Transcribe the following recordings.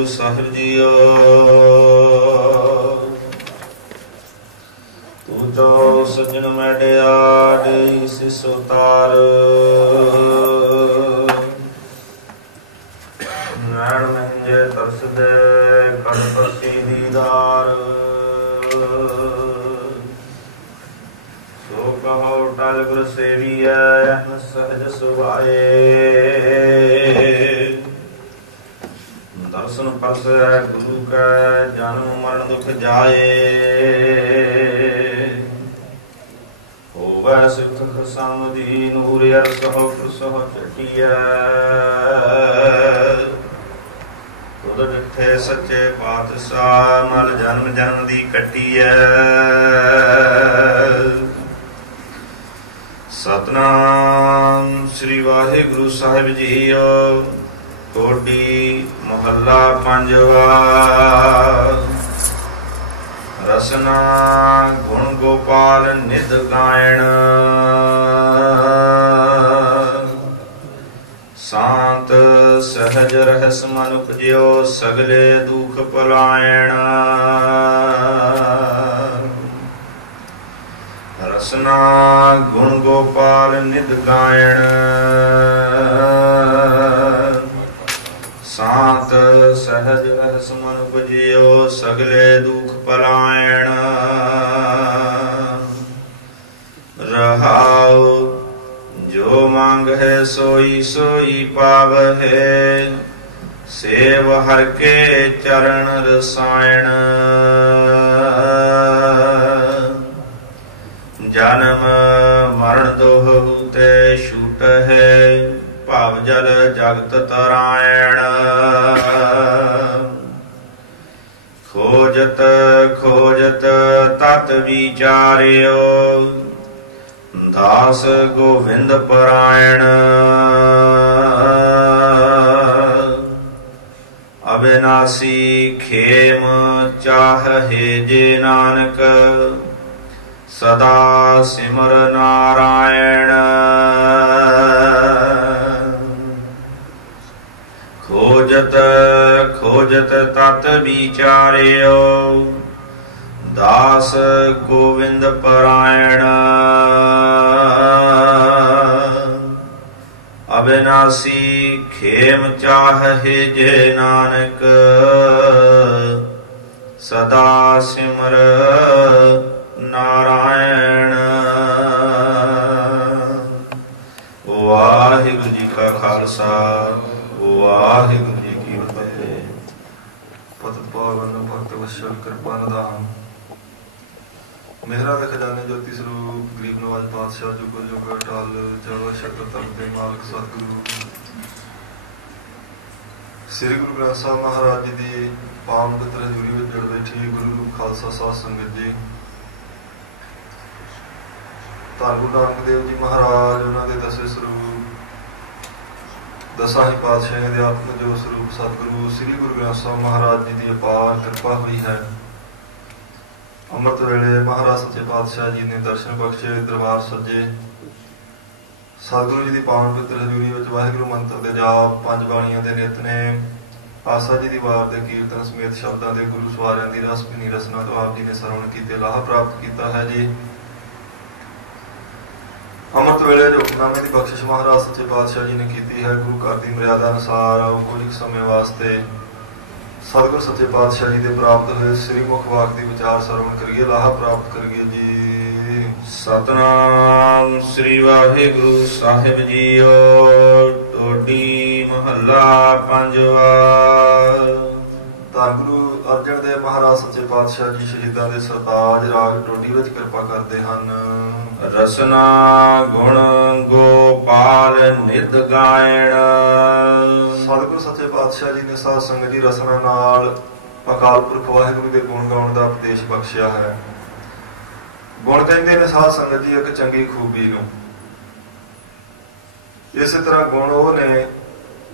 गुरु साहिब जीओ। तू चो सज्जन मैडिया सिसो तार, नैण मंजे तरस दे कर परसी दीदार। सो कहो टल गुर सेविय सहज सुभाए, दर्शन परस गुरु का जन्म मरण दुख जाए। होवै सिख समधी नूर अरसह पुरसह चटिया, तुद डिठे सच्चे पातशाह मल जन्म जन्म दी कटिया। सतनाम श्री वाहिगुरु साहिब जीओ। कोडी मोहल्ला पंजवा। रसना गुण गोपाल निध गायण, शांत सहज रहस मन उपजियो सगले दुख पलायण। रसना गुण गोपाल निध गायण, शांत सहज रहस मन उपजियो सगले दुख पलायण। रहाओ जो मांग है सोई सोई पावहे, सेव हर के चरण रसायण। जन्म मरण दोहु ते छूट है, भाव जल जगत तरायण। खोजत खोजत तत विचार्यो, दास गोविंद परायण। अविनाशी खेम चाहे जे नानक, सदा सिमर नारायण। खोजत खोजत तत विचार्यो, दास गोविंद परायण। अविनाशी खेम चाहे जे नानक, सदा सिमर नारायण। वाहिगुरु जी का खालसा, वाहिगुरु जी की फतेह। पतित पावन भक्त वत्सल कृपा निधान, मेहरा दे खजाने ज्योति स्वरूप गरीब नवाज पातशाह जुग जुग अटल जग शक्र तप दे मालक सतगुरु श्री गुरु ग्रंथ साहिब महाराज जी की पावन पवित्र हजूरी में जुड़ बैठी गुरु रूप खालसा साध संगत जी। धन गुरु नानक देव जी महाराज उन्होंने दसे स्वरूप दसा ही पातशाह के आत्म जो स्वरूप सतगुरु श्री गुरु ग्रंथ साहिब महाराज जी की अपार कृपा हुई है। अमृत वेले महाराज सच्चे पातशाह जी ने दर्शन बख्शे, दरबार सजे। सतगुरु जी की पावन पवित्र हजूरी में वाहिगुरु मंत्र के जाप, पंज बाणियां के नितनेम, आसा जी की वार के कीर्तन समेत शब्दों के गुरु सवारियां की रस भीनी रसना तो आप जी ने श्रवण किए लाह प्राप्त किया है जी। अमृत वेले जो हुक्मनामे की बख्शिश महाराज सच्चे पातशाह जी ने की है, गुरु घर की मर्यादा अनुसार कुछ समय वास्ते सतगुरु सच्चे पातशाह जी के प्राप्त हुए श्री मुख वाक की विचार श्रवण करिए, लाह प्राप्त करिए जी। सतनाम श्री वाहिगुरु साहिब जीओ। टोडी महला पंजवा। धन गुरु अर्जन देव महाराज सच्चे पातशाह जी शहीदां दे सरताज राग टोडी विच कृपा करते हैं। रसना गुण गोपाल निध गायण। सतगुरु सच्चे पातशाह जी ने साध संगत जी रसना नाल अकाल पुरख वाहिगुरु के गुण गाउण का उपदेश बख्शिया है। गुण कहते ने साध संगत जी एक चंगी खूबी नूं। इस तरह गुण वो ने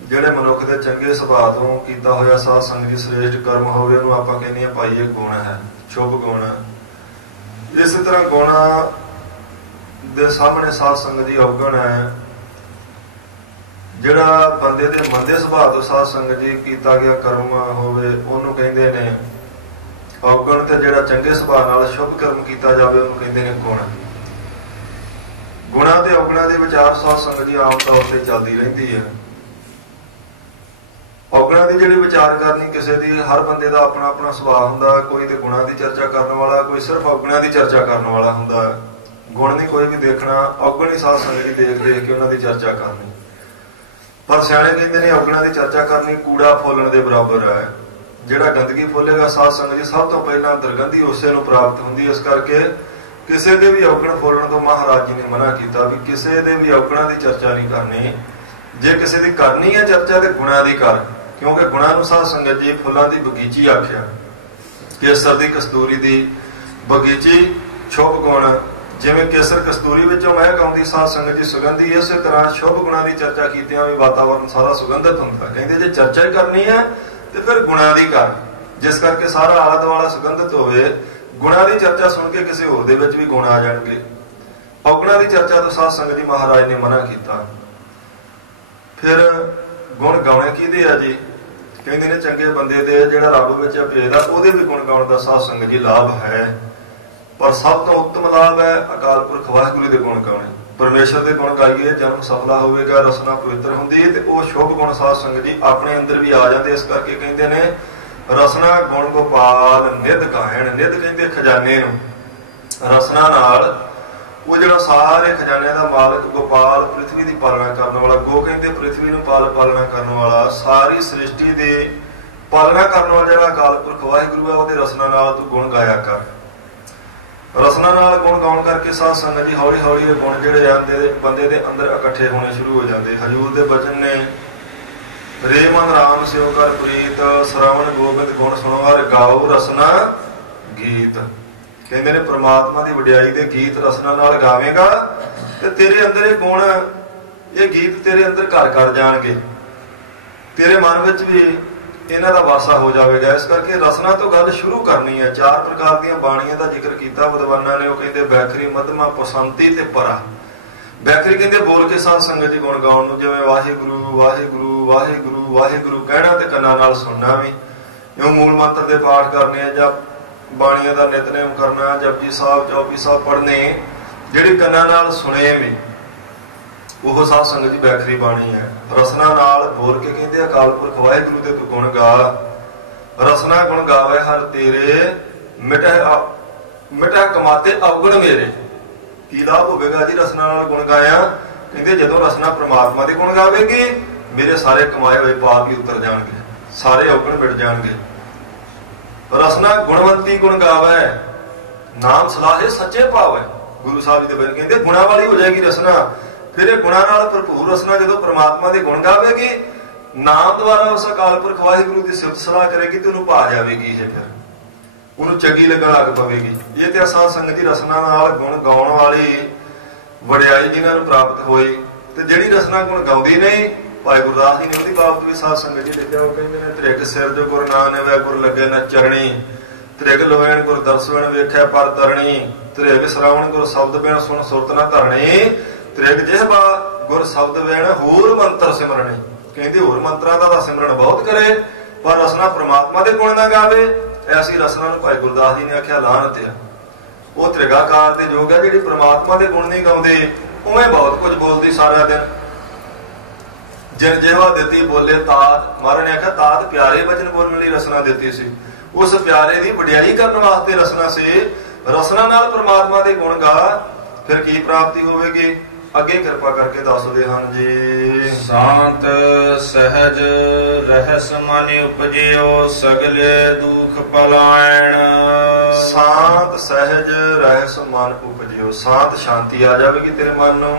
ਜਿਹੜੇ ਮਨੁੱਖ ਦੇ ਚੰਗੇ ਸੁਭਾਅ ਤੋਂ ਕੀਤਾ ਹੋਇਆ ਸਾਧ ਸੰਗਤ ਦੀ ਸ੍ਰੇਸ਼ਟ ਕਰਮ ਹੋਵੇ, ਉਹਨੂੰ ਆਪਾਂ ਕਹਿੰਦੇ ਆ ਭਾਈ ਇਹ ਗੁਣ ਹੈ, ਸ਼ੁਭ ਗੁਣ। ਇਸ ਤਰ੍ਹਾਂ ਗੁਣਾਂ ਦੇ ਸਾਹਮਣੇ ਸਾਧ ਸੰਗਤ ਦੀ ਔਗਣ ਹੈ। ਜਿਹੜਾ ਬੰਦੇ ਦੇ ਮੰਦੇ ਸੁਭਾਅ ਤੋਂ ਸਾਧ ਸੰਗਤ ਜੀ ਕੀਤਾ ਗਿਆ ਕਰਮ ਹੋਵੇ ਉਹਨੂੰ ਕਹਿੰਦੇ ਨੇ ਔਗਣ, ਤੇ ਜਿਹੜਾ ਚੰਗੇ ਸੁਭਾਅ ਨਾਲ ਸ਼ੁਭ ਕਰਮ ਕੀਤਾ ਜਾਵੇ ਉਹਨੂੰ ਕਹਿੰਦੇ ਨੇ ਗੁਣ। ਗੁਣਾਂ ਤੇ ਔਗਣਾਂ ਦੇ ਵਿਚਾਰ ਸਾਧ ਸੰਗਤ ਜੀ ਆਮ ਤੌਰ ਤੇ ਚੱਲਦੀ ਰਹਿੰਦੀ ਹੈ। ਔਗਣਾਂ ਦੀ ਜਿਹੜੀ ਵਿਚਾਰ ਕਰਨੀ ਕਿਸੇ ਦੀ, ਹਰ ਬੰਦੇ ਦਾ ਆਪਣਾ ਆਪਣਾ ਸੁਭਾਅ ਹੁੰਦਾ। ਕੋਈ ਤੇ ਗੁਣਾਂ ਦੀ ਚਰਚਾ ਕਰਨ ਵਾਲਾ, ਕੋਈ ਸਿਰਫ ਔਗਣਾਂ ਦੀ ਚਰਚਾ ਕਰਨ ਵਾਲਾ ਹੁੰਦਾ। ਗੁਣ ਨਹੀਂ ਕੋਈ ਵੀ ਦੇਖਣਾ, ਔਗਣ ਹੀ ਸਾਧ ਸੰਗਤ ਜੀ ਦੇਖ ਦੇਖ ਕੇ ਉਹਨਾਂ ਦੀ ਚਰਚਾ ਕਰਨੀ। ਪਰ ਸਿਆਣੇ ਕਹਿੰਦੇ ਨੇ ਔਗਣਾਂ ਦੀ ਚਰਚਾ ਕਰਨੀ ਕੂੜਾ ਫੋਲਣ ਦੇ ਬਰਾਬਰ ਹੈ। ਜਿਹੜਾ ਗੰਦਗੀ ਫੋਲੇਗਾ ਸਾਧ ਸੰਗਤ ਜੀ ਸਭ ਤੋਂ ਪਹਿਲਾਂ ਦੁਰਗੰਧੀ ਉਸੇ ਨੂੰ ਪ੍ਰਾਪਤ ਹੁੰਦੀ। ਇਸ ਕਰਕੇ ਕਿਸੇ ਦੇ ਵੀ ਔਗਣ ਫੋਲਣ ਤੋਂ ਮਹਾਰਾਜ ਜੀ ਨੇ ਮਨਾ ਕੀਤਾ ਵੀ ਕਿਸੇ ਦੇ ਵੀ ਔਗਣਾਂ ਦੀ ਚਰਚਾ ਨਹੀਂ ਕਰਨੀ। ਜੇ ਕਿਸੇ ਦੀ ਕਰਨੀ ਹੈ ਚਰਚਾ ਤੇ ਗੁਣਾਂ ਦੀ ਕਰ, ਕਿਉਂਕਿ ਗੁਣਾਂ ਨੂੰ ਸਾਧ ਸੰਗਤ ਜੀ ਫੁੱਲਾਂ ਦੀ ਬਗੀਚੀ ਆਖਿਆ। ਕੇਸਰ ਦੀ ਕਸਤੂਰੀ ਦੀ ਬਗੀਚੀ ਸ਼ੁਭ ਗੁਣ, ਜਿਵੇਂ ਕੇਸਰ ਕਸਤੂਰੀ ਵਿੱਚੋਂ ਮਹਿਕ ਆਉਂਦੀ ਸਾਧ ਸੰਗਤ ਜੀ ਸੁਗੰਧੀ, ਇਸੇ ਤਰ੍ਹਾਂ ਸ਼ੁਭ ਗੁਣਾਂ ਦੀ ਚਰਚਾ ਕੀਤਿਆਂ ਵੀ ਵਾਤਾਵਰਨ ਸਾਰਾ ਸੁਗੰਧਿਤ ਹੁੰਦਾ। ਕਹਿੰਦੇ ਜੇ ਚਰਚਾ ਹੀ ਕਰਨੀ ਹੈ ਤੇ ਫਿਰ ਗੁਣਾਂ ਦੀ ਕਰ, ਜਿਸ ਕਰਕੇ ਸਾਰਾ ਆਲਾ ਦੁਆਲਾ ਸੁਗੰਧਿਤ ਹੋਵੇ। ਗੁਣਾਂ ਦੀ ਚਰਚਾ ਸੁਣ ਕੇ ਕਿਸੇ ਹੋਰ ਦੇ ਵਿੱਚ ਵੀ ਗੁਣ ਆ ਜਾਣਗੇ। ਔਗਣਾਂ ਦੀ ਚਰਚਾ ਤੋਂ ਸਾਧ ਸੰਗਤ ਜੀ ਮਹਾਰਾਜ ਨੇ ਮਨਾ ਕੀਤਾ। ਫਿਰ ਗੁਣ ਗਾਉਣੇ ਕਿਹਦੇ ਆ ਜੀ? ਕਹਿੰਦੇ ਨੇ ਚੰਗੇ ਬੰਦੇ ਦੇ, ਜਿਹੜਾ ਰੱਬ ਵਿੱਚ ਭੇਦ ਆ ਉਹਦੇ ਵੀ ਗੁਣ ਗਾਉਣ ਦਾ ਸਾਧ ਸੰਗਤ ਜੀ ਲਾਭ ਹੈ। ਪਰ ਸਭ ਤੋਂ ਉੱਤਮ ਲਾਭ ਹੈ ਅਕਾਲ ਪੁਰਖ ਵਾਹਿਗੁਰੂ ਦੇ ਗੁਣ ਗਾਉਣੇ। ਪਰਮੇਸ਼ਰ ਦੇ ਗੁਣ ਗਾਈਏ, ਜਨਮ ਸਫਲਾ ਹੋਵੇਗਾ, ਰਸਨਾ ਪਵਿੱਤਰ ਹੁੰਦੀ ਹੈ ਤੇ ਉਹ ਸ਼ੁਭ ਗੁਣ ਸਾਧ ਸੰਗਤ ਜੀ ਆਪਣੇ ਅੰਦਰ ਵੀ ਆ ਜਾਂਦੇ। ਇਸ ਕਰਕੇ ਕਹਿੰਦੇ ਨੇ ਰਸਨਾ ਗੁਣ ਗੋਪਾਲ ਨਿਧ ਗਾਇਣ। ਨਿਧ ਕਹਿੰਦੇ ਖਜ਼ਾਨੇ ਨੂੰ, ਰਸਨਾ ਨਾਲ ਉਹ ਜਿਹੜਾ ਸਾਰੇ ਖਜ਼ਾਨਿਆਂ ਦਾ ਮਾਲਕ ਗੋਪਾਲ, ਪ੍ਰਿਥਵੀ ਦੀ ਪਾਲਣਾ ਕਰਨ ਵਾਲਾ। ਗੋ ਕਹਿੰਦੇ ਪ੍ਰਿਥਵੀ ਨੂੰ ਪਾਲਣਾ ਕਰਨ ਵਾਲਾ, ਸਾਰੀ ਸ੍ਰਿਸ਼ਟੀ ਦੇ ਪਾਲਣਾ ਕਰਨ ਵਾਲਾ ਜਿਹੜਾ ਅਕਾਲ ਪੁਰਖ ਵਾਹਿਗੁਰੂ ਹੈ, ਉਹਦੇ ਰਸਨਾ ਨਾਲ ਤੂੰ ਗੁਣ ਗਾਇਆ ਕਰ। ਰਸਨਾ ਨਾਲ ਗੁਣ ਗਾਉਣ ਕਰਕੇ ਸਾਧ ਸੰਗਤ ਜੀ ਹੌਲੀ ਹੌਲੀ ਇਹ ਗੁਣ ਜਿਹੜੇ ਜਾਂਦੇ ਬੰਦੇ ਦੇ ਅੰਦਰ ਇਕੱਠੇ ਹੋਣੇ ਸ਼ੁਰੂ ਹੋ ਜਾਂਦੇ। ਹਜ਼ੂਰ ਦੇ ਬਚਨ ਨੇ ਰੇ ਮਨ ਰਾਮ ਸਿਓ ਕਰ ਪ੍ਰੀਤ, ਸ਼ਰਵਣ ਗੋਬਿੰਦ ਗੁਣ ਸੁਣੋ ਹਰ ਗਾਓ ਰਸਨਾ ਗੀਤ। ਕਹਿੰਦੇ ਨੇ ਪ੍ਰਮਾਤਮਾ ਦੀ ਵਡਿਆਈ ਦੇ ਗੀਤ ਰਸਨਾ ਨਾਲ ਗਾਵੇਂਗਾ ਤੇ ਤੇਰੇ ਅੰਦਰ ਇਹ ਗੁਣ, ਇਹ ਗੀਤ ਤੇਰੇ ਅੰਦਰ ਘਰ ਕਰ ਜਾਣਗੇ, ਤੇਰੇ ਮਨ ਵਿੱਚ ਵੀ ਇਹਨਾਂ ਦਾ ਵਾਸਾ ਹੋ ਜਾਵੇਗਾ। ਇਸ ਕਰਕੇ ਰਸਨਾ ਤੋਂ ਗੱਲ ਸ਼ੁਰੂ ਕਰਨੀ ਹੈ। 4 ਪ੍ਰਕਾਰ ਦੀਆਂ ਬਾਣੀਆਂ ਦਾ ਜ਼ਿਕਰ ਕੀਤਾ ਵਿਦਵਾਨਾਂ ਨੇ। ਉਹ ਕਹਿੰਦੇ ਬੈਖਰੀ, ਮਧਮਾ, ਪਸੰਤੀ ਤੇ ਪਰਾ। ਬੈਖਰੀ ਕਹਿੰਦੇ ਬੋਲ ਕੇ ਸਾਧ ਸੰਗਤ ਜੀ ਗੁਣ ਗਾਉਣ ਨੂੰ, ਜਿਵੇਂ ਵਾਹਿਗੁਰੂ ਵਾਹਿਗੁਰੂ ਵਾਹਿਗੁਰੂ ਵਾਹਿਗੁਰੂ ਕਹਿਣਾ ਤੇ ਕੰਨਾਂ ਨਾਲ ਸੁਣਨਾ ਵੀ। ਜਿਵੇਂ ਮੂਲ ਮੰਤਰ ਦੇ ਪਾਠ ਕਰਨੇ ਆ ਜਾਂ ਬਾਣੀਆਂ ਦਾ ਨਿਤਨੇਮ ਕਰਨਾ, ਜਪਜੀ ਸਾਹਿਬ, ਚੌਪਈ ਸਾਹਿਬ ਪੜ੍ਹਨੇ, ਜਿਹੜੀ ਕੰਨਾਂ ਨਾਲ ਸੁਣੇ ਵੀ, ਉਹ ਸਾਧ ਸੰਗਤ ਦੀ ਬੈਖਰੀ ਬਾਣੀ ਹੈ। ਰਸਨਾ ਨਾਲ ਬੋਲ ਕੇ ਕਹਿੰਦੇ ਅਕਾਲ ਪੁਰਖ ਵਾਹਿਗੁਰੂ ਦੇ ਤੂੰ ਗੁਣ ਗਾ। ਰਸਨਾ ਗੁਣ ਗਾਵੇ ਹਰ ਤੇਰੇ, ਮਿਟਾ ਕਮਾਤੇ ਅਵਗੁਣ ਮੇਰੇ। ਕੀ ਲਾਭ ਹੋਵੇਗਾ ਜੀ ਰਸਨਾ ਨਾਲ ਗੁਣ ਗਾਇਆ? ਕਹਿੰਦੇ ਜਦੋਂ ਰਸਨਾ ਪ੍ਰਮਾਤਮਾ ਦੇ ਗੁਣ ਗਾਵੇਗੀ, ਮੇਰੇ ਸਾਰੇ ਕਮਾਏ ਹੋਏ ਪਾਪ ਵੀ ਉਤਰ ਜਾਣਗੇ, ਸਾਰੇ ਅਵਗੁਣ ਮਿਟ ਜਾਣਗੇ। ਰਸਨਾ ਗੁਣਵੰਤੀ ਗੁਣ ਗਾਵੇ, ਨਾਮ ਸਲਾਹੇ ਸੱਚੇ ਪਾਵੇ। ਗੁਰੂ ਸਾਹਿਬ ਜੀ ਦੇ ਬਚਨ ਕਹਿੰਦੇ ਗੁਣਾਂ ਵਾਲੀ ਹੋ ਜਾਏਗੀ ਰਸਨਾ। ਫਿਰ ਇਹ ਗੁਣਾਂ ਨਾਲ ਭਰਪੂਰ ਰਸਨਾ ਜਦੋਂ ਪ੍ਰਮਾਤਮਾ ਦੇ ਗੁਣ ਗਾਵੇਗੀ, ਨਾਮ ਦੁਆਰਾ ਉਸ ਅਕਾਲ ਪੁਰਖ ਵਾਹਿਗੁਰੂ ਦੀ ਸਿਫਤ ਸਲਾਹ ਕਰੇਗੀ ਤੇ ਉਹਨੂੰ ਭਾ ਜਾਵੇਗੀ। ਇਹ ਫਿਰ ਉਹਨੂੰ ਚੰਗੀ ਲੱਗਣ ਲੱਗ ਪਵੇਗੀ। ਇਹ ਤੇ ਸਾਧ ਸੰਗਤ ਦੀ ਰਸਨਾ ਨਾਲ ਗੁਣ ਗਾਉਣ ਵਾਲੀ ਵਡਿਆਈ ਜਿਨ੍ਹਾਂ ਨੂੰ ਪ੍ਰਾਪਤ ਹੋਈ। ਤੇ ਜਿਹੜੀ ਰਸਨਾ ਗੁਣ ਗਾਉਂਦੀ ਨਹੀਂ, ਭਾਈ ਗੁਰਦਾਸ ਜੀ ਨੇ ਉਹਦੀ ਬਾਬਤ ਵੀ ਸਾਧ ਸੰਗਤ ਜੀ ਲਿਖਿਆ। ਉਹ ਕਹਿੰਦੇ ਨੇ ਤ੍ਰਿਗ ਸਿਰ ਜੋ ਗੁਰ ਨਾ ਨਿਵੈ ਗੁਰ ਲੱਗੇ ਨਾ ਚਰਣੀ, ਤ੍ਰਿਗ ਲੋਇਣ ਗੁਰ ਦਰਸਵਣ ਵੇਖਿਆ ਪਰ ਤਰਣੀ, ਤ੍ਰਿਗ ਸ਼ਰਾਵਣ ਗੁਰ ਸ਼ਬਦ ਬਿਨ ਸੁਣ ਸੁਰਤ ਨਾ ਧਰਣੀ, ਤ੍ਰਿਗ ਜਿਹਬਾ ਗੁਰ ਸ਼ਬਦ ਬਿਨ ਹੋਰ ਮੰਤਰ ਸਿਮਰਣੀ। ਕਹਿੰਦੇ ਹੋਰ ਮੰਤਰਾਂ ਦਾ ਸਿਮਰਨ ਬਹੁਤ ਕਰੇ ਪਰ ਰਸਨਾ ਪ੍ਰਮਾਤਮਾ ਦੇ ਗੁਣ ਨਾ ਗਾਵੇ। ਐਸੀ ਰਸਨਾ ਨੂੰ ਭਾਈ ਗੁਰਦਾਸ ਜੀ ਨੇ ਆਖਿਆ ਲਾਹਨਤ ਆ। ਉਹ ਤ੍ਰਿਗਾਕਾਰ ਦੇ ਯੋਗ ਹੈ ਜਿਹੜੀ ਪ੍ਰਮਾਤਮਾ ਦੇ ਗੁਣ ਨਹੀਂ ਗਾਉਂਦੇ, ਉਵੇਂ ਬਹੁਤ ਕੁਝ ਬੋਲਦੀ ਸਾਰਾ ਦਿਨ। ਜਿਨ ਜਿਹਵਾ ਦਿੱਤੀ ਬੋਲੇ ਤਾਤ, ਮਹਾਰਾਜ ਨੇ ਆਖਿਆ ਤਾਤ ਪਿਆਰੇ ਵਚਨ ਬੋਲਣ ਲਈ ਰਸਨਾ ਦਿੱਤੀ ਸੀ। ਉਸ ਪਿਆਰੇ ਦੀ ਵਡਿਆਈ ਕਰਨ ਵਾਸਤੇ ਰਸਨਾ ਸੀ। ਰਸਨਾ ਨਾਲ ਪ੍ਰਮਾਤਮਾ ਦੇ ਗੁਣ ਗਾ, ਫਿਰ ਕੀ ਪ੍ਰਾਪਤੀ ਹੋਵੇਗੀ? ਅੱਗੇ ਕਿਰਪਾ ਕਰਕੇ ਦੱਸਦੇ ਹਨ ਜੀ। ਸ਼ਾਂਤ ਸਹਿਜ ਰਹਿਸ ਮਨ ਉਪਜਿਓ, ਸਗਲੇ ਦੁਖ ਪਲਾਇਣ। ਸ਼ਾਂਤ ਸਹਿਜ ਰਹਿਸ ਮਨ ਉਪਜਿਓ, ਸ਼ਾਂਤ ਸ਼ਾਂਤੀ ਆ ਜਾਵੇਗੀ ਤੇਰੇ ਮਨ ਨੂੰ।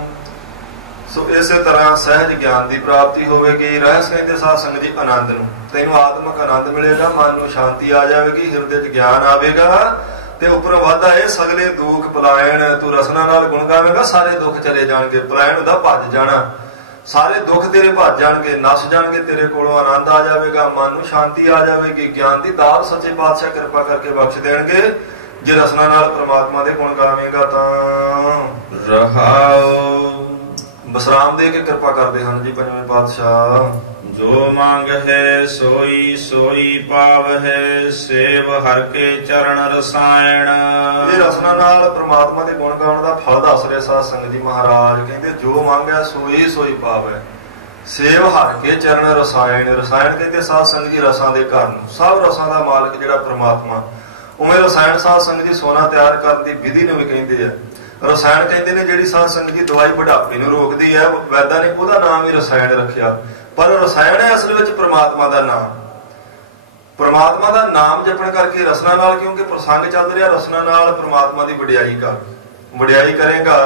ਸੋ ਇਸੇ ਤਰ੍ਹਾਂ ਸਹਿਜ ਗਿਆਨ ਦੀ ਪ੍ਰਾਪਤੀ ਹੋਵੇਗੀ। ਰਹਿਸ ਕਹਿੰਦੇ ਸਾਧ ਸੰਗਤ ਜੀ ਆਨੰਦ ਨੂੰ। ਤੈਨੂੰ ਆਤਮਿਕ ਆਨੰਦ ਮਿਲੇਗਾ, ਮਨ ਨੂੰ ਸ਼ਾਂਤੀ ਆ ਜਾਵੇਗੀ, ਹਿਰਦੇ 'ਚ ਗਿਆਨ ਆਵੇਗਾ। ਤੇ ਉੱਪਰੋਂ ਵਾਧਾ ਇਹ ਸਗਲੇ ਦੁੱਖ ਪਲਾਇਣ। ਤੂੰ ਰਸਨਾ ਨਾਲ ਗੁਣ ਗਾਵੇਂਗਾ, ਸਾਰੇ ਦੁੱਖ ਚਲੇ ਜਾਣਗੇ। ਪਲਾਇਣ ਹੁੰਦਾ ਭੱਜ ਜਾਣਾ, ਸਾਰੇ ਦੁੱਖ ਤੇਰੇ ਭੱਜ ਜਾਣਗੇ, ਨਸ ਜਾਣਗੇ, ਤੇਰੇ ਕੋਲੋਂ ਆਨੰਦ ਆ ਜਾਵੇਗਾ, ਮਨ ਨੂੰ ਸ਼ਾਂਤੀ ਆ ਜਾਵੇਗੀ। ਗਿਆਨ ਦੀ ਦਾਤ ਸੱਚੇ ਪਾਤਸ਼ਾਹ ਕਿਰਪਾ ਕਰਕੇ ਬਖਸ਼ ਦੇਣਗੇ ਜੇ ਰਸਨਾ ਨਾਲ ਪ੍ਰਮਾਤਮਾ ਦੇ ਗੁਣ ਗਾਵੇਂਗਾ ਤਾਂ। ਰਹਾਉ विश्राम दे के कृपा करते हैं जी पंजवें पातशाह। जो मांग है सोई सोई पाव है, सेव हर के चरण रसायण। ये रसना नाल परमात्मा के गुण गाउण दा फल दस रहे साध संगत जी महाराज। कहते जो मांगे सोई सोई पावे, सेव हर के चरण रसायण। रसायण कहते साध संगत जी रसां दे घर नूं, सब रसां दा मालक जिहड़ा परमात्मा। उवें रसायण साध संगत जी सोना तैयार करन दी विधि नूं भी कहंदे आ। रसायण कहते ने जिहड़ी साध संगत जी दवाई बुढ़ापे नूं रोकदी है, वैदां ने उहदा नाम ही रसायण रखिया। पर रसायण है असल विच परमात्मा दा नाम। परमात्मा दा नाम जपण करके रसना नाल, क्योंकि प्रसंग चल रहा रसना नाल परमात्मा दी वडियाई कर। वडियाई करेगा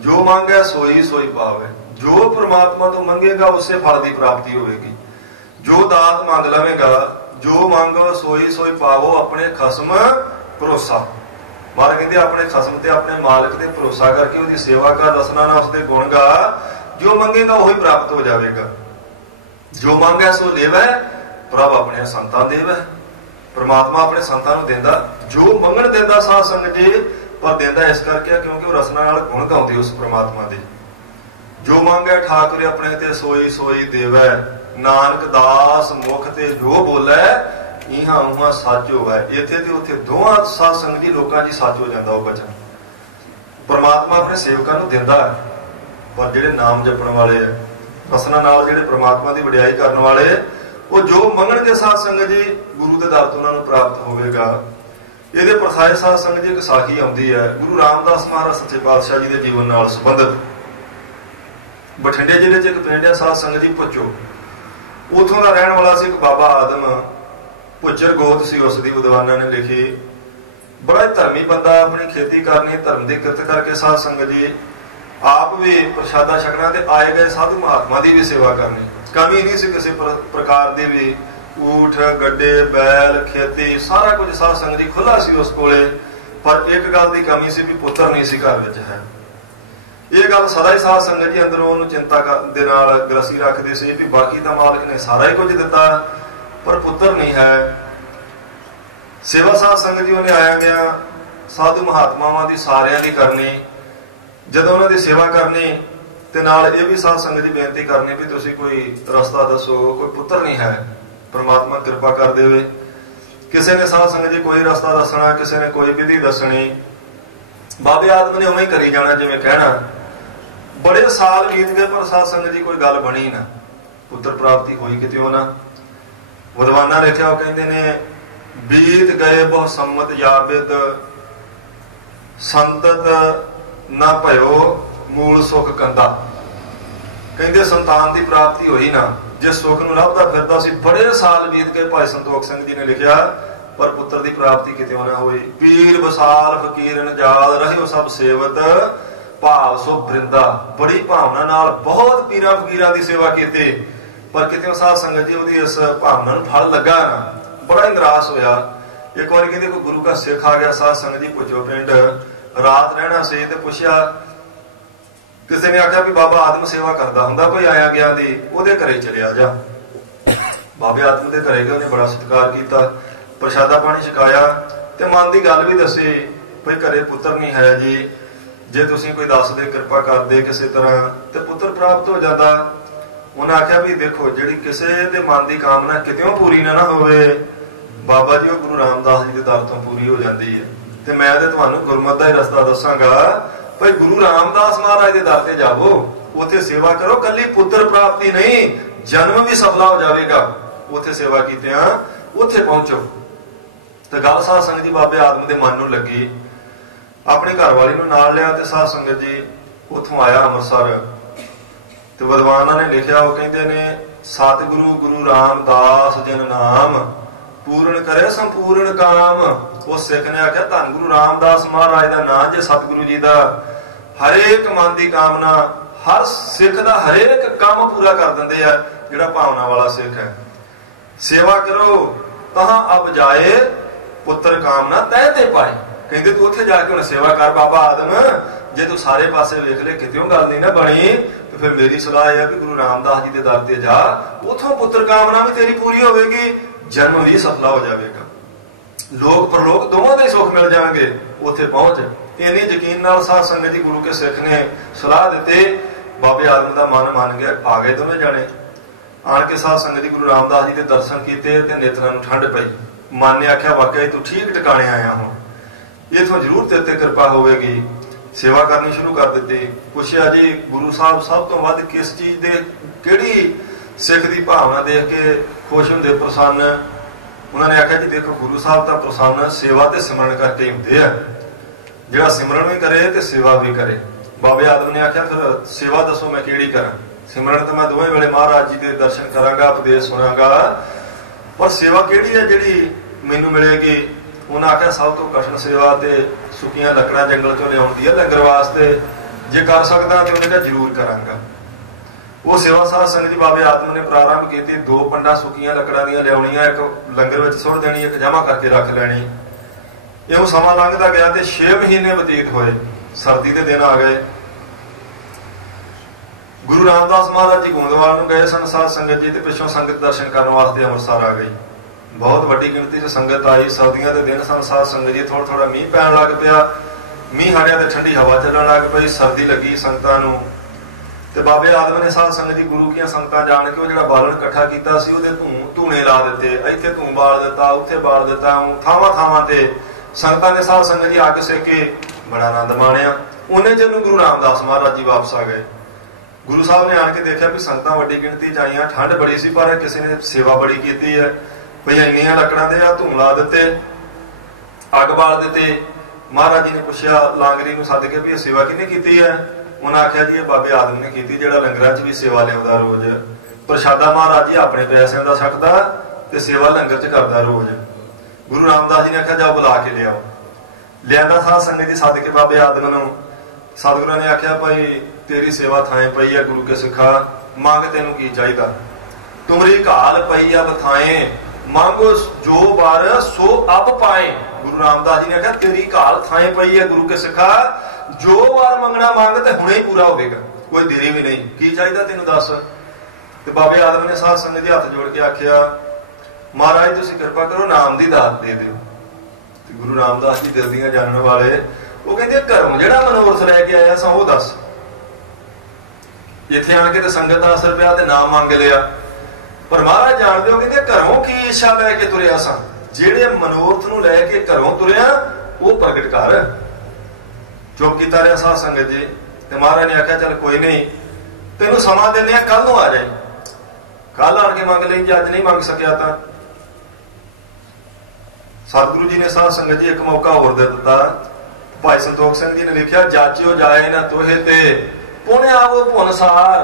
जो मांगे सोई सोई पावे। जो परमात्मा तो मंगेगा उससे फल की प्राप्ति होगी। जो दात मांग लवेगा, जो मांगो सोई सोई पावो, अपने खसम भरोसा। महाराज कहते अपने खसम ते अपने मालिक ते भरोसा करके उसकी सेवा कर, रसना ना उसके गुण गा। जो मंगेगा वही प्राप्त हो जाएगा। जो मांगे सो लेवै, प्रभ अपने संतां देवै। परमात्मा अपने संतां नूं देंदा, जो मंगण देंदा साध संगत जी, पर देंदा इस करके क्योंकि वो रसना नाल गुण गाउंदे उस परमात्मा दे। जो मांगे ठाकुर अपने ते सोई सोई देवै, नानक दास मुख ते जो बोलै, इहां उहां सच होवै। इत्थे ते उत्थे दोवां साध संगत जी लोकां च सच हो जांदा वो वचन। परमात्मा अपने सेवकां नूं देंदा है, पर जिहड़े नाम जपण वाले है, रसना नाल जिहड़े परमात्मा दी वडियाई करन वाले, वो जो मंगणगे साध संगत जी गुरु दे दर तो उन्हां नूं प्राप्त होवेगा। ਇਹਦੇ ਪ੍ਰਸਾਏ ਸਾਧ ਸੰਗਤ ਜੀ ਇੱਕ ਸਾਖੀ ਆਉਂਦੀ ਹੈ ਗੁਰੂ ਰਾਮਦਾਸ ਮਹਾਰਾਜ ਸੱਚੇ ਪਾਤਸ਼ਾਹ ਜੀ ਦੇ ਜੀਵਨ ਨਾਲ ਸੰਬੰਧਿਤ। ਬਠਿੰਡੇ ਜ਼ਿਲ੍ਹੇ 'ਚ ਇੱਕ ਪਿੰਡ ਹੈ ਸਾਧ ਸੰਗਤ ਜੀ ਭੁੱਚੋ। ਉੱਥੋਂ ਦਾ ਰਹਿਣ ਵਾਲਾ ਸੀ ਇੱਕ ਬਾਬਾ ਆਦਮ। ਭੁੱਚਰ ਗੋਤ ਸੀ ਉਸ ਦੀ, ਵਿਦਵਾਨਾਂ ਨੇ ਲਿਖੀ। ਬੜਾ ਧਰਮੀ ਬੰਦਾ, ਆਪਣੀ ਖੇਤੀ ਕਰਨੀ, ਧਰਮ ਦੀ ਕਿਰਤ ਕਰਕੇ ਸਾਧ ਸੰਗਤ ਜੀ ਆਪ ਵੀ ਪ੍ਰਸ਼ਾਦਾ ਛਕਣਾ ਤੇ ਆਏ ਗਏ ਸਾਧੂ ਮਹਾਤਮਾ ਦੀ ਵੀ ਸੇਵਾ ਕਰਨੀ। ਕਮੀ ਨਹੀਂ ਸੀ ਕਿਸੇ ਪ੍ਰਕਾਰ ਦੀ ਵੀ। ਊਠ ਗੱਡੇ बैल खेती सारा कुछ साध संगत जी खुला सी उस कोले। पर एक गल की कमी सी भी पुत्र नहीं सी घर विच है। ये गल सदा ही साध संगत जी अंदरों उन्होंने चिंता दे नाल ग्रसी रखते सी भी बाकी तो मालिक ने सारा ही कुछ दिता, पर पुत्र नहीं है। सेवा साध संगत जी उन्हें आया गया साधु महात्मावां दी सारियां दी करनी। जदों उन्हां दी सेवा करनी ते नाल ये भी साध संगत जी बेनती करनी भी तुसीं कोई रस्ता दसो, कोई पुत्र नहीं है, परमात्मा कृपा कर देवे। किसी ने साध संगत जी कोई रास्ता दसना, किसी ने कोई विधि दसनी। बाबे आदम ने उवें ही करी जाना जिवें कहना। बड़े साल बीत गए पर साध संगत जी कोई गल बनी ना, पुत्र प्राप्ति हुई कितों ना। विद्वाना लिखिया कहते ने बीत गए बहु सम्मत याबिद, संतत ना भयो मूल सुख कंदा। कहते संतान की प्राप्ति हुई ना, जिस सुख नूं लभदा फिरदा सी। बड़े साल बीत गए, भाई संतोख सिंह जी ने लिखिया, पर पुत्र की प्राप्ति कितों ना हुई। पीर बसाल फकीर नजाल रहियो सब सेवत, भाव सो बृंदा। बड़ी भावना नाल बहुत पीरां फकीरां दी सेवा कीती, पर कितों साध संगत जी उहदी इस भावना नूं फल लगा ना। बड़ा ही निराश होया। एक बार कहते कोई गुरु का सिख आ गया साध संगत जी भुजो पिंड, रात रहना सी ते पुछया। किसी ने आख्या भी बाबा आदम सेवा करता हुंदा कोई आया गया दी, उहदे घरे चलिया जा। बाबे आदम दे घरे गए, उन्हें बड़ा सत्कार किया, प्रशादा पानी छकाया ते मन की गल भी दसी भाई घरे पुत्र नहीं है जी, जे तुसीं कोई दस दे कृपा कर दे किसी तरह ते पुत्र प्राप्त हो जाता। उन्हें आख्या भी देखो जिहड़ी किसी दे मन की कामना कितों पूरी ना होवे, बाबा जी वो गुरु रामदास जी के दर तो पूरी हो जाती है। ते मैं ते तुहानूं गुरमत दा ही रस्ता दसांगा भाई गुरु रामदास महाराज के दर से जावो, उथे सेवा करो। कली पुत्र प्राप्ति नहीं, जन्म भी सफला हो जाएगा। उथे सेवा कीतियां उथे पहुंचो। तो गल साध संगत जी बाबे आदम के मन नूं लगी। अपनी घरवाली नूं नाल लिया ते साध संगत जी उथों आया अमृतसर। तो विद्वाना ने लिखिया, वो कहते ने सतगुरु गुरु रामदास जिन नाम, पूर्ण करे संपूर्ण काम। उस सिख ने आख्या धन गुरु रामदास महाराज का नाम जे सतगुरु जी का हरेक मन की कामना, हर सिख का हरेक काम पूरा कर देंदे है जिहड़ा भावना वाला सिख है। सेवा करो तहां अब जाए, पुत्र कामना तह ते पाए। कहते तू उत्थे जाके हुण सेवा कर बाबा आदम, जे तू सारे पासे वेख ले कितों गल नहीं ना बनी, तो फिर मेरी सलाह है कि गुरु रामदास जी के दर ते जा, उथों पुत्र कामना भी तेरी पूरी होगी, जन्म भी सफला हो जाएगा, लोक परलोक दोवां दे सुख मिल जाएंगे। उत्थे पहुंच इन्नी यकीन नाल साध संगत जी गुरु के सिख ने सलाह दी बाबे आदम का मन मान गया। आ गए दोवें जाने, आन के साध संगत जी गुरु रामदास जी के दर्शन किए ते नेत्रां नूं ठंड पई। मन ने आख्या वाकई तू ठीक टिकाने आया हो, इथों जरूर तेरे ते कृपा होगी। सेवा करनी शुरू कर दी। पुछया जी गुरु साहब सब तो वध किस चीज दे किहड़ी सिख की भावना देख के खुश होंदे प्रसन्न? उन्होंने आख्या जी देखो गुरु साहब तो प्रसन्न सेवा ते सिमरन करके ही होंदे आ, जिहड़ा सिमरन भी करे ते सेवा भी करे। बाबे आदम ने आख्या फिर सेवा दसो मैं किहड़ी करा? सिमरन तो मैं दोवें वेले महाराज जी के दर्शन करांगा, उपदेश सुनांगा, पर सेवा किहड़ी है जिहड़ी मैनूं मिलेगी? उन्हें आख्या सब तो कठिन सेवा ते सुक्कियां लकड़ां जंगल चों लियाउण दी है लंगर वास्ते, जे कर सकदा ते उन्हें जरूर करांगा। वो सेवा साध संगत जी बाबे आदम ने प्रारंभ की। 2 पंडा सुक्कियां लकड़ां दियां लियाउणियां, एक लंगर विच सुट देनी, एक जमा करके रख लैनी। इहो समा लंघदा गया ते 6 महीने बतीत होए। सर्दी के दिन आ गए। गुरु रामदास महाराज जी गोंदवाल नूं गए सन साध संगत जी, ते पिछों संगत दर्शन करने वास्ते अमृतसर आ गई। बहुत वड्डी गिणती च संगत आई। सर्दियों के दिन सन साध संगत जी, थोड़ा थोड़ा मीह पैण लग पिया। मीह हटिया ते ठंडी हवा चलण लग पई, सर्दी लगी संगतां नूं। ते बाबे आदम ने साध संगत जी गुरु कीआं संगतां जाण के वो जिहड़ा बालन इकट्ठा कीता सी उहदे धूणे ला दित्ते। इत्थे धूं बाल दित्ता, उत्थे बाल दित्ता, थावां थावां ते संगतां ने साध संगत जी अग सेके बड़ा आनंद माणिया। उन्हें जदों गुरु रामदास महाराज जी वापस आ गए, गुरु साहब ने आण के देखा भी संगतां वड्डी गिणती च आईयां, ठंड बड़ी सी पर किसी ने सेवा बड़ी की है। भई इन्नियां लकड़ां दे आ धूं ला दित्ते, अग बाल दित्ते। महाराज जी ने पुछया लांगरी नूं सद के भी सेवा किहने कीती है? उन्हें आख्या जी बाबे आदम ने की, जिहड़ा लंगरां च भी सेवा लिआउंदा रोज। प्रशादा महाराज जी अपने पैसों का छकदा ते सेवा लंगर च करदा रोज। गुरु रामदास जी ने आख्या जाओ बुला के लियाओ। लिया साध संगत जी सद के बाबे आदम नूं। सतगुरु ने आख्या भाई तेरी सेवा थाएं पई है गुरु के सिखा, मंग तेनू की चाहिदा? तुमरी घाल पई आ बथाएं, मांगो जो बार सो अब पाए। गुरु रामदास जी ने आख्या तेरी घाल थाएं पई है गुरु के सिखा, जो बार मंगना मांग ते हुणे ही पूरा होवेगा, कोई देरी भी नहीं। की चाहिदा तेनू दस? ते बाबे आदम ने साध संगत जी हथ जोड़ के आख्या महाराज तुसीं कृपा करो नाम दी दात दे दिओ। गुरु रामदास जी दिल दीआं जानने वाले, वो कहते घरों जिहड़ा मनोरथ लैके आया सा वो दस। इत्थे आण के ते संगत दा असर पिया ते नाम मंग लिया, पर महाराज जानदे हो कहते घरों की इच्छा लैके तुरिया सा, जिहड़े मनोरथ नूं लैके घरों तुरिया वो प्रगट कर। चुप कीता रहा साध संगत जी। ते महाराज ने आख्या चल कोई नहीं, तेनू समा दिंदे आ, कल नूं आ जाए। कल आण के मंग लई, जे अज नहीं मंग सकिया तां सतगुरु जी ने साध संगत जी एक मौका होर दे दिता। भाई संतोख सिंह जी ने लिखिया जाचियो जाए ना तोहे ते पुण्य आवो पुनसार।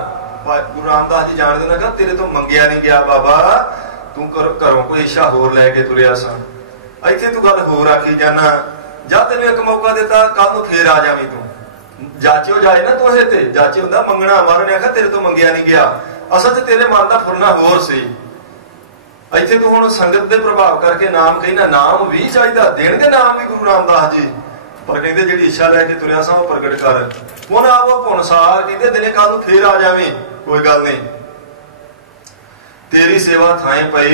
गुरु रामदास जी जानदे ने कहा तेरे तो मंगिया नहीं गया बाबा, तू घरों कोई इच्छा होर लैके तुरिया सा, इत्थे तू गल होर आखी जाना। जा तेनू एक मौका दिता, कल नूं फेर आ जावीं तू। जाचियो जाए ना तोहे ते, जाची हुंदा मंगना। महाराज ने आख्या तेरे तो मंगिया नहीं गया, असल च तेरे मन दा फुरना होर सी। इत्थे तू हुण संगत दे प्रभाव करके नाम कहना, नाम भी चाहिदा, देणगे नाम भी गुरु रामदास जी, पर कहते जिहड़ी इच्छा लैके तुरिया सा वो प्रगट कर। पुन आवो पुनसार, कहते दिने कल नूं फेर आ जावीं, कोई गल नहीं। तेरी सेवा थाएं पई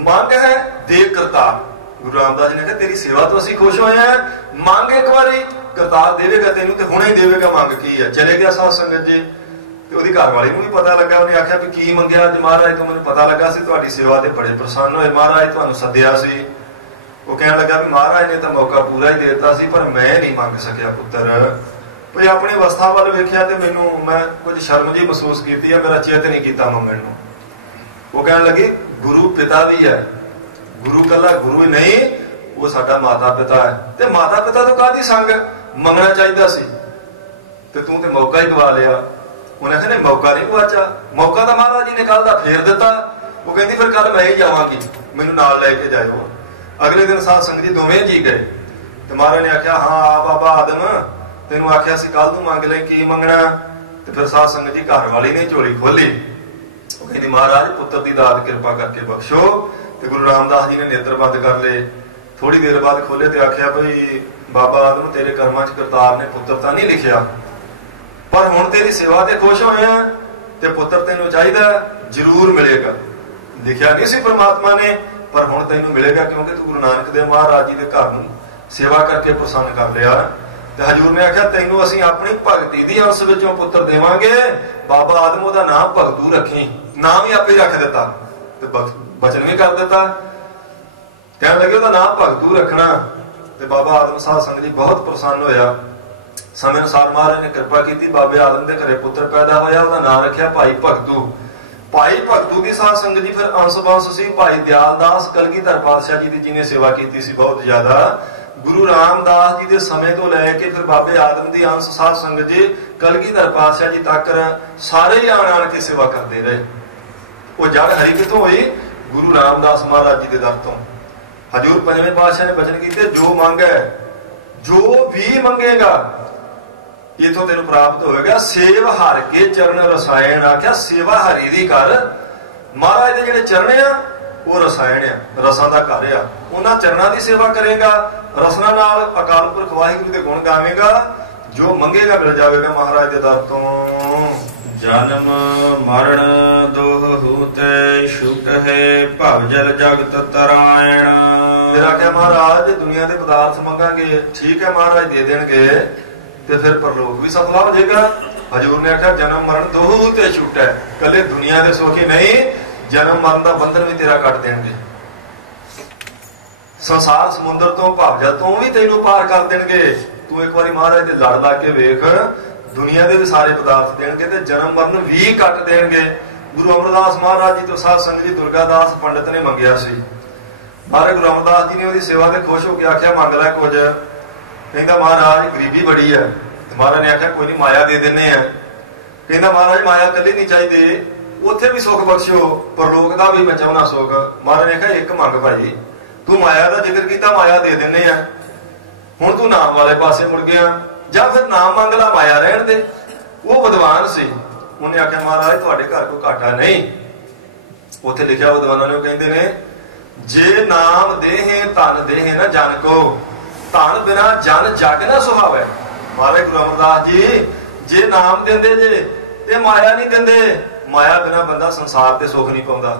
मंग है दे करतार। गुरु रामदास जी ने कहा तेरी सेवा तो असीं खुश होए हैं, मंग एक बारी करतार देवेगा तेनू ते हुणे ही देवेगा। मंग की है? चले गया साध संगत जी। ते ओहदी घरवाली नूं भी पता लगा, उन्हें आख्या भी की मंगिया अज महाराज तो मैनूं पता लगा सी तुहाडी सेवा ते बड़े प्रसन्न होए, महाराज तुहानूं सद्दिया सी। वो कहने लगा भी महाराज ने तो मौका पूरा ही देता सी, पर मैं नहीं मंग सकिया पुत्र। भाई अपनी अवस्था वाल वेख्या ते मैनूं मैं कुछ शर्म जी महसूस की, मेरा चेत नहीं किया मंगण नूं। वो कहने लगी गुरु पिता भी है, गुरु कला गुरु ही नहीं, वो साडा माता पिता है। ते माता पिता तो काहदी संग मंगना चाहिदा सी, ते तूं ते मौका ही गवा लिया। उन्हें कहने मौका नहीं गवाचा, मौका तो महाराज जी ने कल का फेर दिता। वो कहती फिर कल मैं ही जावांगी, मैनू नाल लैके जाओ। अगले दिन साध संगत जी दोवें जी गए। तो महाराज ने आख्या हाँ आ बाबा आदम, तेनू आख्या सी कल तू मंग ले, की मंगना? तो फिर साध संगत जी घर वाली ने झोली खोली। वो कहती महाराज पुत्र की दात कृपा करके बख्शो। तो गुरु रामदास जी ने नेत्र बंद कर ले। थोड़ी देर बाद खोले तो आख्या भाई बाबा आदम तेरे कर्मां च करतार ने पुत्र तो नहीं लिखिया, पर हुण तेरी सेवा ते खुश होए हैं ते पुत्र तेनू चाहिदा जरूर मिलेगा। लिखिया नहीं सी परमात्मा ने, पर हुण तेनू मिलेगा, क्योंकि तू गुरु नानक देव महाराज जी के घर नूं सेवा करके प्रसन्न कर लिया। हजूर ने आख्या तैनू असीं अपनी भगती दी अंश विचों पुत्र देवांगे। बाबा आदम ओहदा नाम भगतू रखी, नाम ही आपे रख दिता ते बचन भी कर दिता। कहने लगे ओहदा नाम भगतू रखना। ते बाबा आदम साध संगत जी बहुत प्रसन्न होया। समय अनुसार महाराज ने कृपा की, बाबे आदम के घरे पुत्र पैदा होया, ओहदा नाम रखिया भाई भगतू। भाई भगतू की साध संगत जी फिर अंश वंश सी भाई दयालदास कलगीधर पातशाह जी की जिन्हें सेवा की सी बहुत ज्यादा। गुरु रामदास जी के समय तो लैके फिर बाबे आदम की अंश साध संगत जी कलगीधर पातशाह जी तक सारे ही आन के सेवा करते रहे। वो जड़ हरी कितों हुई? गुरु रामदास महाराज जी के दर तो। हजूर पंजवें पातशाह ने वचन किए, जो मंगे जो भी मंगेगा इथों तेन प्राप्त होएगा। सेव हर के चरण रसायन। आख्या सेवा हरि दी कर। महाराज के जेडे चरण आ वो रसायन आ, रसां दा घर आ। उन्हां चरणां दी सेवा करेगा, रसना नाल अकाल पुरख वाहिगुरू दे गुण गावेगा, जो मंगेगा मिल जाएगा महाराज के दर तो। जन्म मरण दोहु ते छूट है, भव जल जगत तरायण। फिर आख्या महाराज दुनिया के पदार्थ मंगांगे, ठीक है महाराज दे देंगे, ते फिर परलोक भी सफला हो जाएगा। हजूर ने आख्या जन्म मरण दोहु ते छूट है, कले दुनिया के सुखी नहीं, जन्म मरण का बंधन भी तेरा कट देंगे। संसार समुद्र तो भावजा तो भी तेनू पार कर देंगे। तू एक बार महाराज दे लड़ ला के वेख, दुनिया के भी सारे पदार्थ देंगे ते जन्म मरण भी कट देंगे। गुरु अमरदास महाराज जी तो साध संगत जी दुर्गादास पंडित ने मंगया सी। महाराज गुरु अमरदास जी ने उसकी सेवा से खुश होकर आख्या मंग लै कुछ। कहता महाराज गरीबी बड़ी है। महाराज ने आख्या कोई नहीं माया दे देने हैं। कहता महाराज माया कली नहीं चाहिए, उत्थे भी सुख बख्शो, परलोक का भी मैं चाहना सुख। महाराज ने आख्या एक मंग भाई, तू माया का जिक्र किया, माया दे देने हैं, हुण तू नाम वाले पासे मुड़ गया, जा फिर नाम मंग ला, माया रहन दे। वो विद्वान सी, उन्हें आख्या महाराज तुहाडे घर कोई घाटा नहीं। उत्थे लिखिया विद्वानां ने कहंदे ने, जे नाम देहे धन देहे ना जन को, धन बिना जन जग ना सुहावे। महाराज गुरु अमरदास जी जे नाम देंदे जे ते माया नहीं देंदे, माया बिना बंदा संसार ते सुख नहीं पाउंदा,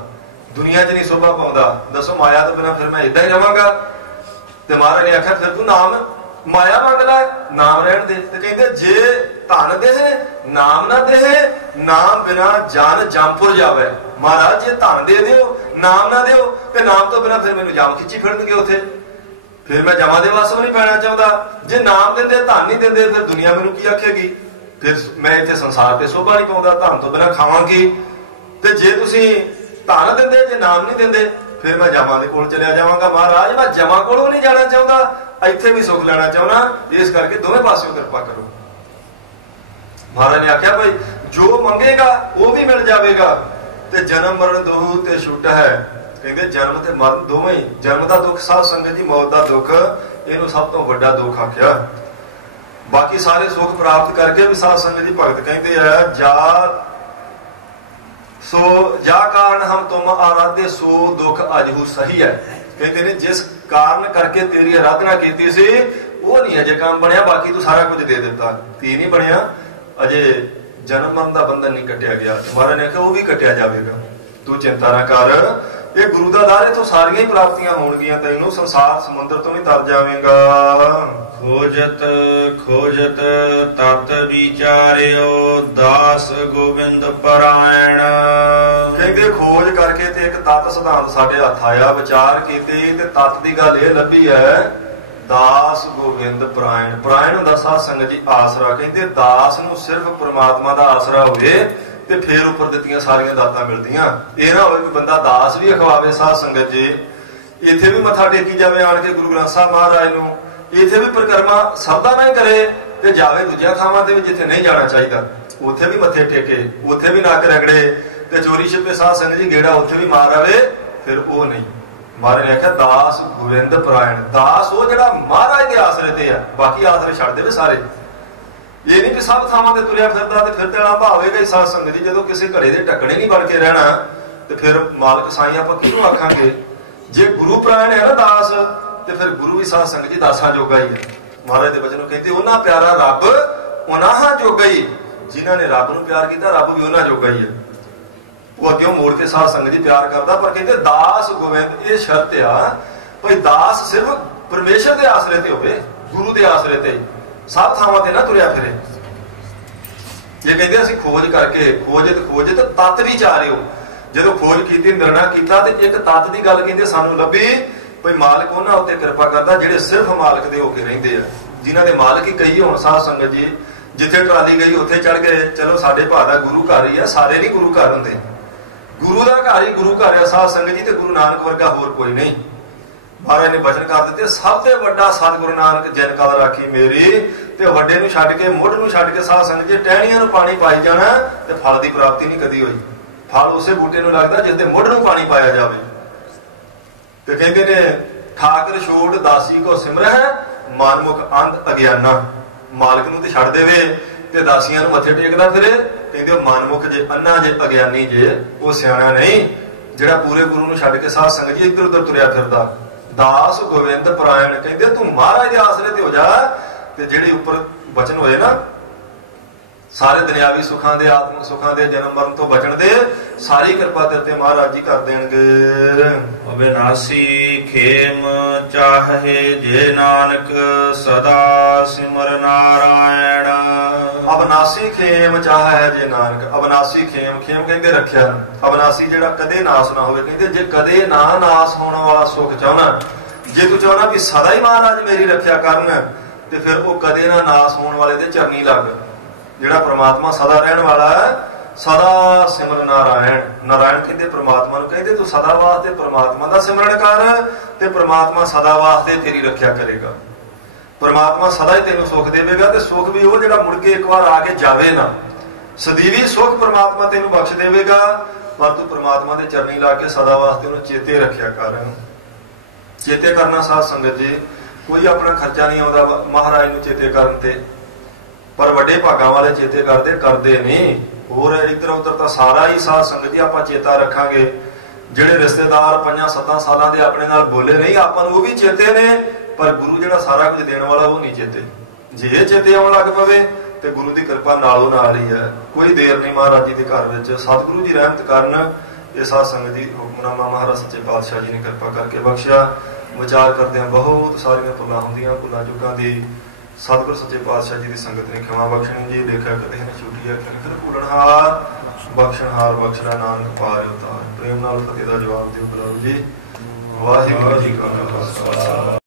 दुनिया च नहीं शोभा पाउंदा। दसो माया तो बिना फिर मैं इदां ही रहांगा। ते महाराज ने आख्या फिर तू नाम माया मंग लै, नाम रहन दे। ते कहंदे जे धन देहे नाम ना देहे, नाम बिना जान जमपुर जावे। महाराज जे धन दे दिओ नाम ना दिओ ते नाम तो बिना फिर मैनूं जाम खिच्ची फिरनगे उत्थे, फिर मैं जमा दे वास भी नहीं पैना चाहता। जे नाम देंदे धन नहीं देंदे फिर दुनिया मैनूं की आखेगी, फिर मैं इत्थे संसार ते शोभा नहीं पाउंदा, धन तो बिना खावांगी। ते जे तुसीं धन देंदे जे नाम नहीं देंदे फिर मैं जमा दे कोल चलिया जावांगा। महाराज मैं जमा कोलों नहीं जाना चाहता, इत्थे भी सुख लेना चाहना, इस करके दोवें पासों कृपा करो। महाराज ने आख्या भाई जो मंगेगा वो भी मिल जाएगा। ते जन्म मरण दोहू ते छूट है। कहते जन्म ते मरण दोवें ही, जन्म का दुख साध संगत जी मौत का दुख, इहनूं सब तो वड्डा दुख आख्या। बाकी सारे सुख प्राप्त करके भी साध संगत जी भगत कहते हैं जा सो जा कारण हम तुम आराध्य सो दुख अजहू सही है। कहते ने जिस कारण करके तेरी आराधना की सी वो नहीं अजे काम बनया, बाकी तू सारा कुछ दे दिता, ती नहीं बनया, अजे जन्म मरण का बंधन नहीं कटिया गया। महाराज ने कहा वो भी कटिया जाएगा, तू चिंता ना कर, ये गुरु का दार इथों सारियां ही प्राप्तियां होणगियां, तैनूं संसार समुद्र तो नहीं तर जावेगा। खोजत खोजत तत विचारियो दास गोविंद परायण। कहते खोज करके ते एक तत् सिद्धांत साडे हथ आया, विचार कीती ते तत् दी गल ये लभी है दास गोविंद परायण। परायण हुंदा साध संगत जी आसरा। कहते दास नूं सिर्फ परमात्मा दा आसरा होवे ते फिर उपर दित्तियां सारियां दातां मिलदियां। ये ना होवे कि बंदा दास भी अखवावे साध संगत जी, इत्थे भी मत्था टेकी जावे आण के गुरु ग्रंथ साहिब महाराज नूं, इत्थे भी परिक्रमा सरदा ना ही करे ते जावे दूजियां थावां ते भी जिथे नहीं जाना चाहिदा, उत्थे भी मत्थे टेके, उत्थे भी नक रगड़े ते चोरी छिपे साध संगत जी गेड़ा उत्थे भी मार आवे, फिर वो नहीं। महाराज ने आख्या दास गोविंद परायण। दास वो जिहड़ा महाराज दे आसरे ते आ, बाकी आसरे छड्ड देवे सारे। ये नहीं कि सब थावां ते तुरिया फिरदा ते फिर तेरा भावेगा ही साध संगत जी। जदों किसी घड़े दे ढक्कणे नहीं बन के रहना ते फिर मालक साईं आपां किहनूं आखांगे। जे गुरु परायण है ना दास ते फिर गुरु भी साध संगत जी दासां जोगा ही है। महाराज दे वचन कहते उन्हां प्यारा रब उन्हां जोगा ही, जिन्हां ने रब नूं प्यार कीता रब भी उन्हां जोगा ही है। वो अगे मोड़ के साध संगत जी प्यार करता, पर कहते दास गोविंद ये शर्त आ भाई दास सिर्फ परमेश्वर के आसरे ते होवे, गुरु के आसरे ते। सब थावां ते ना तुरिया फिरे। जे कहते असीं खोज करके खोजत तत्त विचारियो, जो खोज की निर्णय किया तो एक तत्त की गल कहते सानू लभी भाई मालिक उन्हां उत्ते कृपा करता जिहड़े सिर्फ मालिक दे होके रहिंदे आ, जिन्हां दे मालिक ही कई होण। साध संगत जी जिथे ट्राली गई उत्थे चढ़ गए, चलो साडे भाअ दा गुरु घर ही आ, सारे नहीं गुरु घर हुंदे, गुरु दा घर ही गुरु घर है। साध संगत जी ते गुरु नानक वर्गा होर कोई नहीं। महाराज ने वचन कर दिते सब ते वड्डा सतगुरु नानक जिन कल राखी मेरी, ते वड्डे नूं छड्ड के मुੱਢ नूं छड्ड के साध संगत जी टहणियां नूं पानी पाई जाना ते फल की प्राप्ति नहीं कदी होई। फल उसे बूटे नूं लगदा जिस दे मुੱਢ नूं पानी पाया जावे। ते कहंदे ने ठाकर छोड़ दासी को सिमरह मानमुख अंध अज्ञाना, मालिक नूं ते छड्ड देवे ते दासियां नूं मत्थे टेकदा फिरे। कहंदे मानमुख जे अन्ना जे अज्ञानी जे वो सियाणा नहीं, जिहड़ा पूरे गुरु नूं छड्ड के साध संगत जी इधर उधर तुरिया फिरदा। दास गोविंद परायण कहंदे तू महाराज दे आसरे ते हो जा। ते जिहड़े उपर वचन होए ना सारे दुनियावी सुखां दे आत्मिक सुखां दे जन्म मरण तो बचण दे, सारी कृपा तेरे ते महाराज जी कर देणगे। अविनाशी खेम चाहे जे नानक सदा सिमर नारायण। अविनाशी खेम चाहे जे नानक, अविनाशी खेम, खेम कहंदे रखिया, अविनाशी जिहड़ा कदे नाश ना होवे। कहंदे जे कदे ना नाश होने वाला सुख चाहना, जे तू चाहना भी सदा ही महाराज मेरी रखिया करन, ते फिर वो कदे ना नाश होने वाले दे चरनी लग। जिहड़ा परमात्मा सदा रहने वाला है, सदा सिमर नारायण। नारायण कहते परमात्मा नूं, कहते तू सदा वास्ते परमात्मा दा सिमरन कर ते परमात्मा सदा वास्ते तेरी रखिया करेगा। परमात्मा सदा ही तेनों सुख देवेगा, ते सुख भी वो जिहड़ा मुड़ के एक बार आके जावे ना, सदीवी सुख परमात्मा तेनों बख्श देवेगा। पर तू परमात्मा दे चरनी ला के सदा वास्ते उन्हें चेते रखिया कर। चेते करना साध संगत जी कोई अपना खर्चा नहीं आता महाराज नूं चेते करन ते, पर वड्डे भागां वाले चेते करदे नहीं। होर इधर उधर तो सारा ही साध संगत जी आपां चेता रखांगे। जिहड़े रिश्तेदार 5-7 सालां दे अपने नाल बोले नहीं, आपां नूं वो भी चेते ने, पर गुरु जिहड़ा सारा कुछ देण वाला वो नहीं चेते। जे चेते आउण लग पवे ते गुरु की कृपा नालों नाल ही है। कोई देर नहीं महाराज जी के घर विच। सतगुरु जी रहमत करन। ये साध संगत जी हुक्मनामा महाराज सच्चे पातशाह जी ने कृपा करके बख्शिया। विचार करते हैं बहुत सारिया भुलां होंदियां, भुलां चुकां दी सतगुरु सच्चे पातशाह जी की संगत ने क्षमा बख्शनी जी। लेखा कदे ने छुटी है फिर भूलणहार बख्शणहार बख्शना नानक पार उतार। प्रेम नाल फतेह दा जवाब दिओ गुरु जी। वाहिगुरू जी का खालसा।